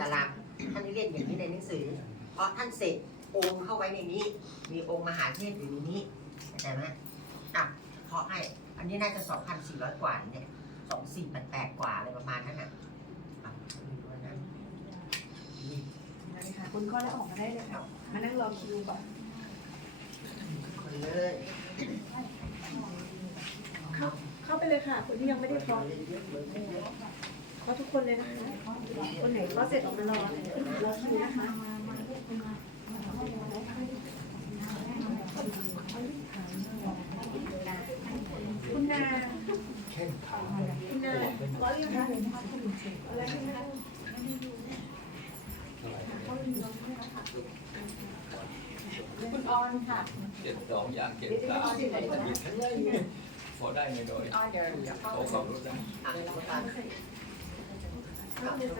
ตารางท่านเรียกอย่างนี้ในหนังสือ เพราะท่านเสกองค์เข้าไว้ในนี้ มีองค์มหาเทพอยู่ในนี้เข้าใจไหมอะเคาะให้อันนี้น่าจะสองพันสี่ร้อยกว่าเนี่ยสองสี่แปดแปดกว่าอะไรประมาณนั้นน่ะอะดูนะนี่คุณก็ได้ออกมาได้เลยค่ะ มานั่งรอคิวก่อน คนเลยเข้าเข้าไปเลยค่ะคนที่ยังไม่ได้เคาะ เคาะทุกคนเลยนะคะคนไหนเคาะเสร็จออกมารอรอคิวนะคะคุณนาแข้งขาคุณนาเคาะยังคะอะไรคุณนาคุณออนค่ะเจ็ดสองอย่างเจ็ดสามพอได้ไหม่น้อยออเดี๋ยวเดี๋ยวเข้าเขาขับรถได้ Amen.